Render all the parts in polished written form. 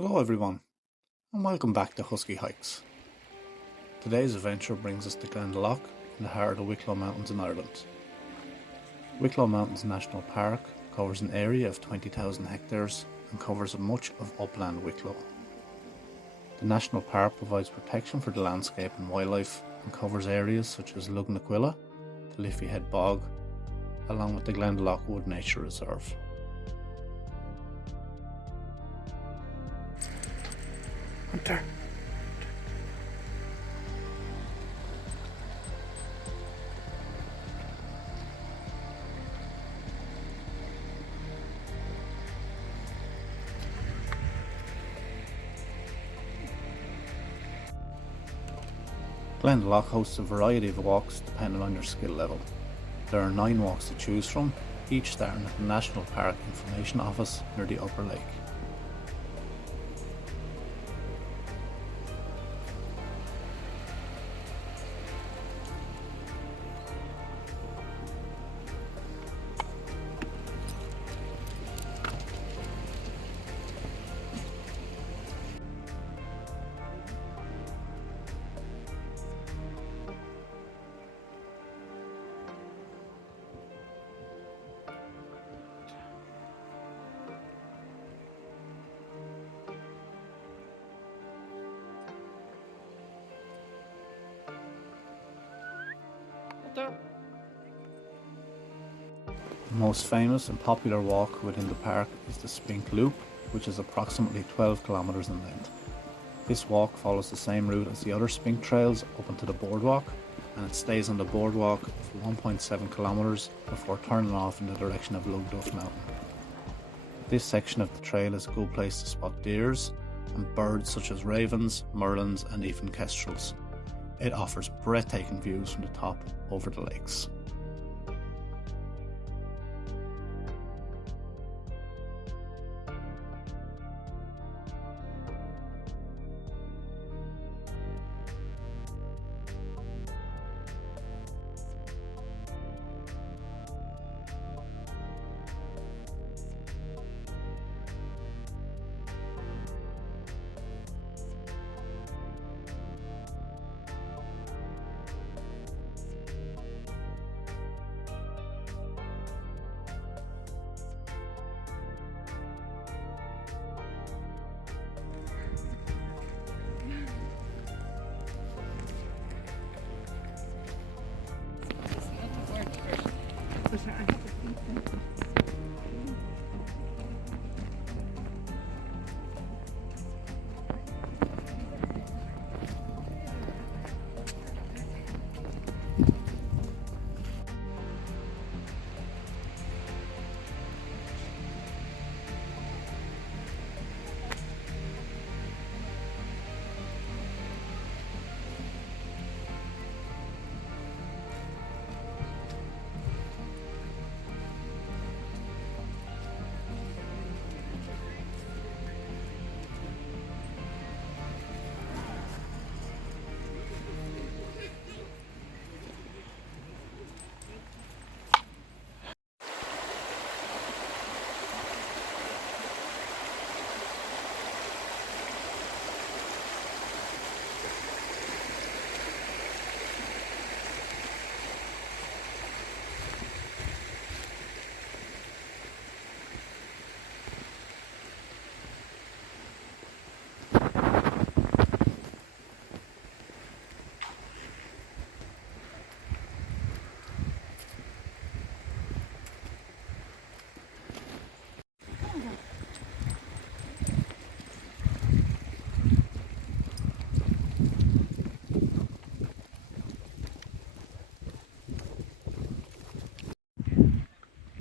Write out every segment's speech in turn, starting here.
Hello everyone, and welcome back to Husky Hikes. Today's adventure brings us to Glendalough in the heart of the Wicklow Mountains in Ireland. Wicklow Mountains National Park covers an area of 20,000 hectares and covers much of upland Wicklow. The National Park provides protection for the landscape and wildlife and covers areas such as Lugnaquilla, the Liffey Head Bog, along with the Glendalough Wood Nature Reserve. Hunter! Glendalough hosts a variety of walks depending on your skill level. There are 9 walks to choose from, each starting at the National Park Information Office near the Upper Lake. The most famous and popular walk within the park is the Spink Loop, which is approximately 12 kilometers in length. This walk follows the same route as the other Spink trails up onto the boardwalk, and it stays on the boardwalk for 1.7 kilometers before turning off in the direction of Wicklow Mountain. This section of the trail is a good place to spot deers and birds such as ravens, merlins and even kestrels. It offers breathtaking views from the top over the lakes.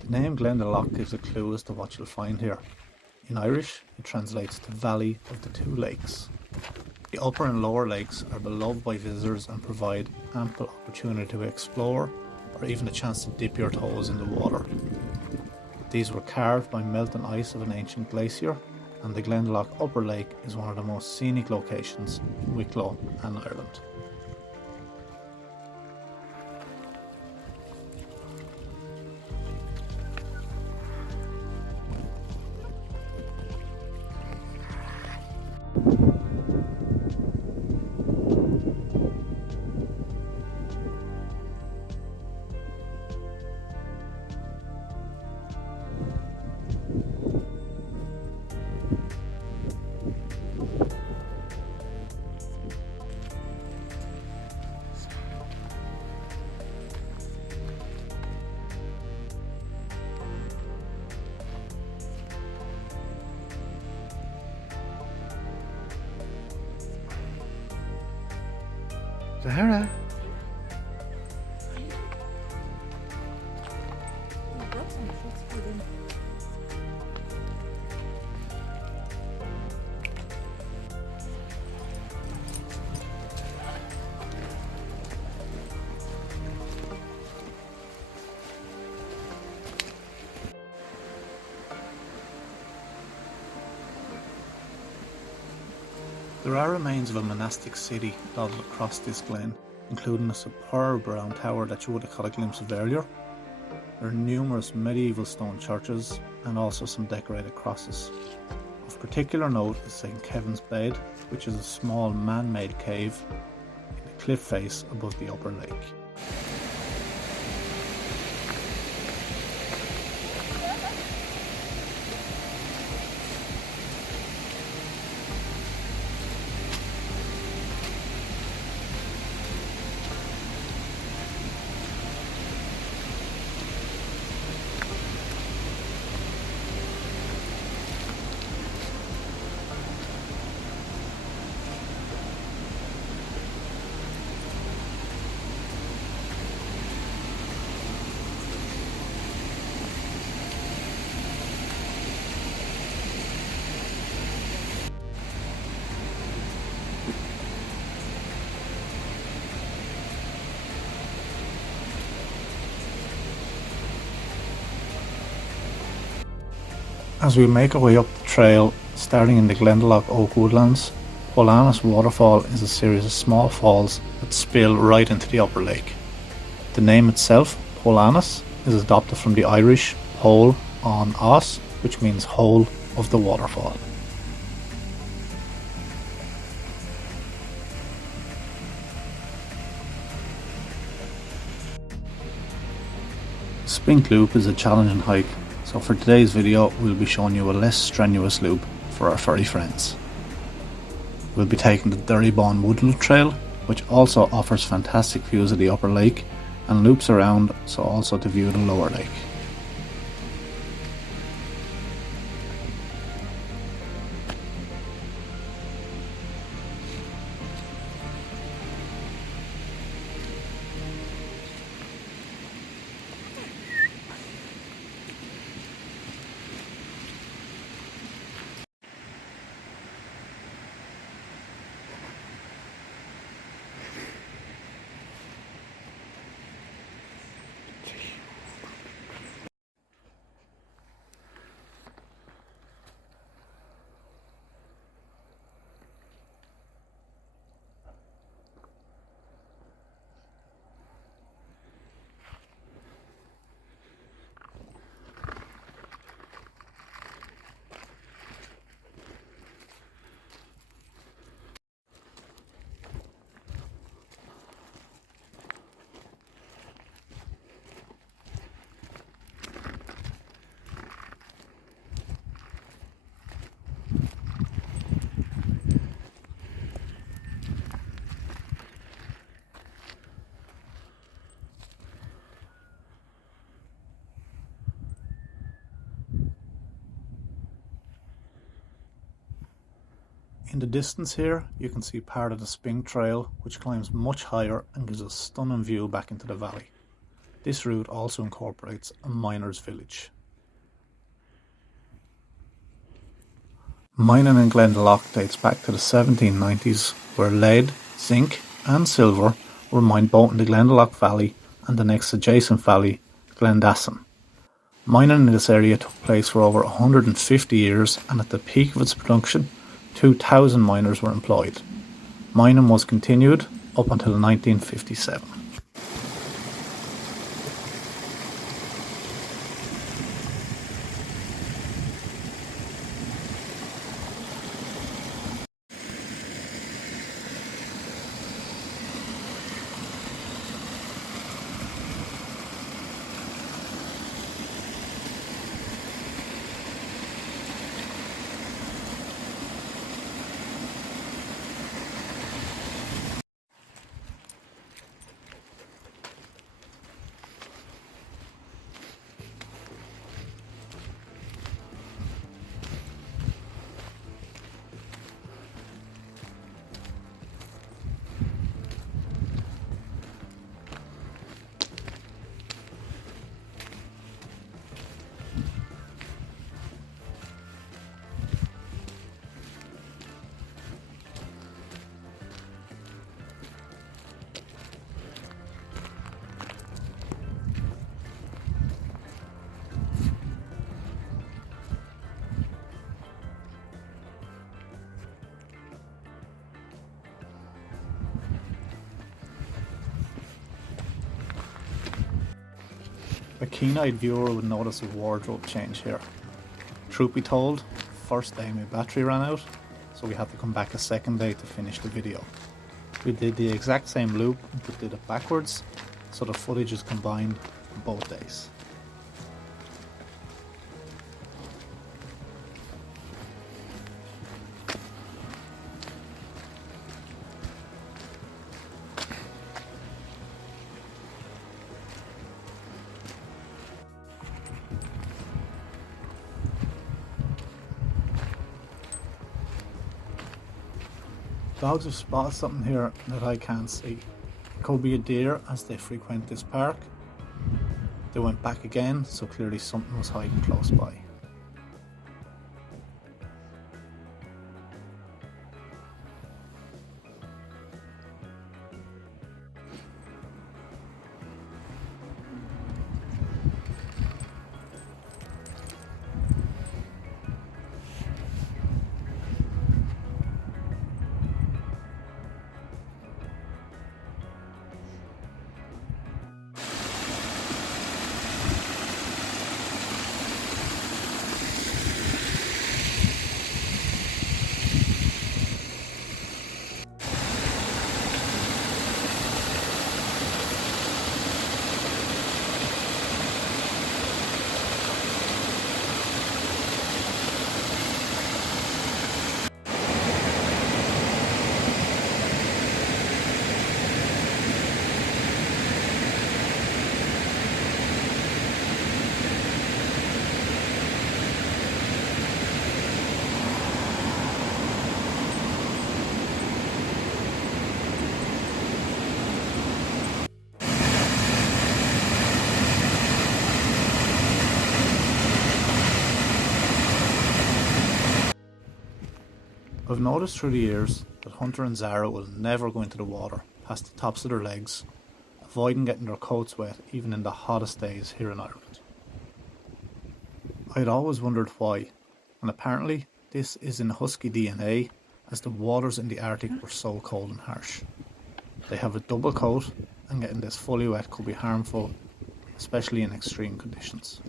The name Glendalough gives a clue as to what you'll find here. In Irish, it translates to Valley of the Two Lakes. The upper and lower lakes are beloved by visitors and provide ample opportunity to explore or even a chance to dip your toes in the water. These were carved by melting ice of an ancient glacier, and the Glendalough Upper Lake is one of the most scenic locations in Wicklow and Ireland. Zara. There are remains of a monastic city dotted across this glen, including a superb round tower that you would have caught a glimpse of earlier. There are numerous medieval stone churches and also some decorated crosses. Of particular note is St. Kevin's Bed, which is a small man-made cave in the cliff face above the upper lake. As we make our way up the trail, starting in the Glendalough oak woodlands, Polanis Waterfall is a series of small falls that spill right into the upper lake. The name itself, Polanis, is adopted from the Irish pol an os, which means hole of the waterfall. Spink Loop is a challenging hike, so for today's video we'll be showing you a less strenuous loop for our furry friends. We'll be taking the Derrybone Woodland Trail, which also offers fantastic views of the upper lake and loops around so also to view the lower lake. In the distance here, you can see part of the Spink Trail, which climbs much higher and gives a stunning view back into the valley. This route also incorporates a miner's village. Mining in Glendalough dates back to the 1790s, where lead, zinc and silver were mined both in the Glendalough Valley and the next adjacent valley, Glendalough. Mining in this area took place for over 150 years, and at the peak of its production, 2,000 miners were employed. Mining was continued up until 1957. A keen-eyed viewer would notice a wardrobe change here. Truth be told, first day my battery ran out, so we had to come back a second day to finish the video. We did the exact same loop but did it backwards, so the footage is combined on both days. Dogs have spotted something here that I can't see. It could be a deer as they frequent this park. They went back again, so clearly something was hiding close by. I've noticed through the years that Hunter and Zara will never go into the water past the tops of their legs, avoiding getting their coats wet even in the hottest days here in Ireland. I had always wondered why, and apparently this is in Husky DNA, as the waters in the Arctic were so cold and harsh. They have a double coat, and getting this fully wet could be harmful, especially in extreme conditions.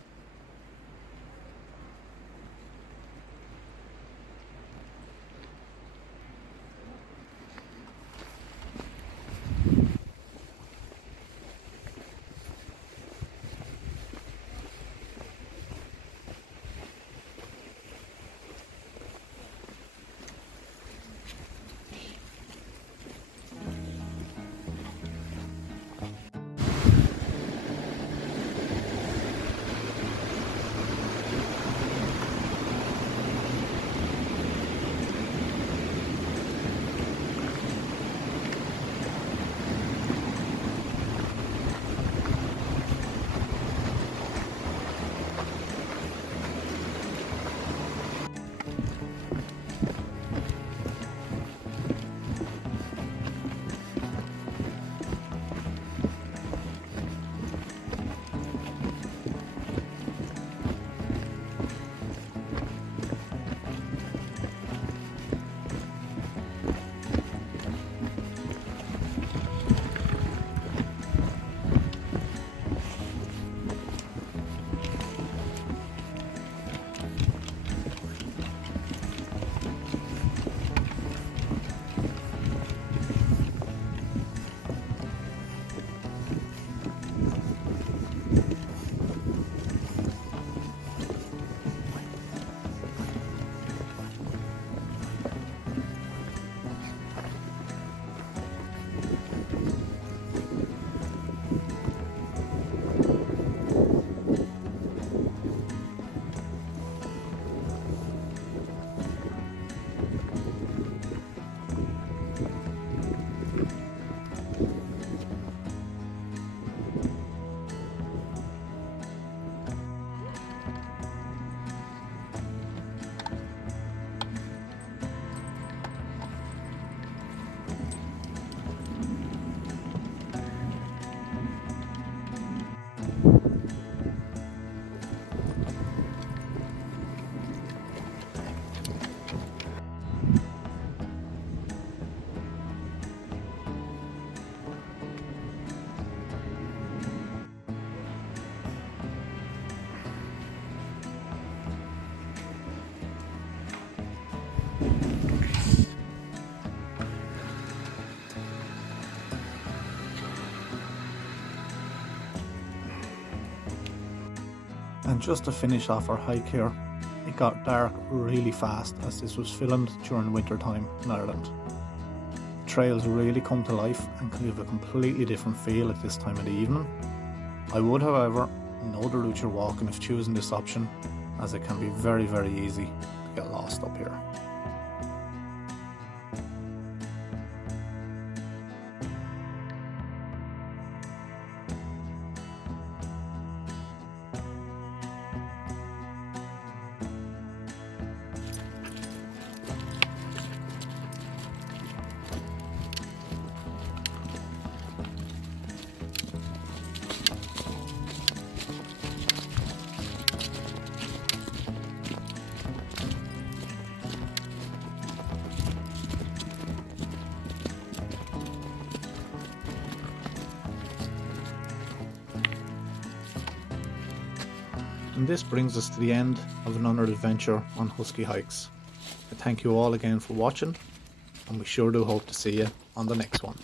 And just to finish off our hike here, it got dark really fast as this was filmed during winter time in Ireland. The trails really come to life and can give a completely different feel at this time of the evening. I would, however, know the route you're walking if choosing this option, as it can be very, very easy to get lost up here. And this brings us to the end of another adventure on Husky Hikes. I thank you all again for watching, and we sure do hope to see you on the next one.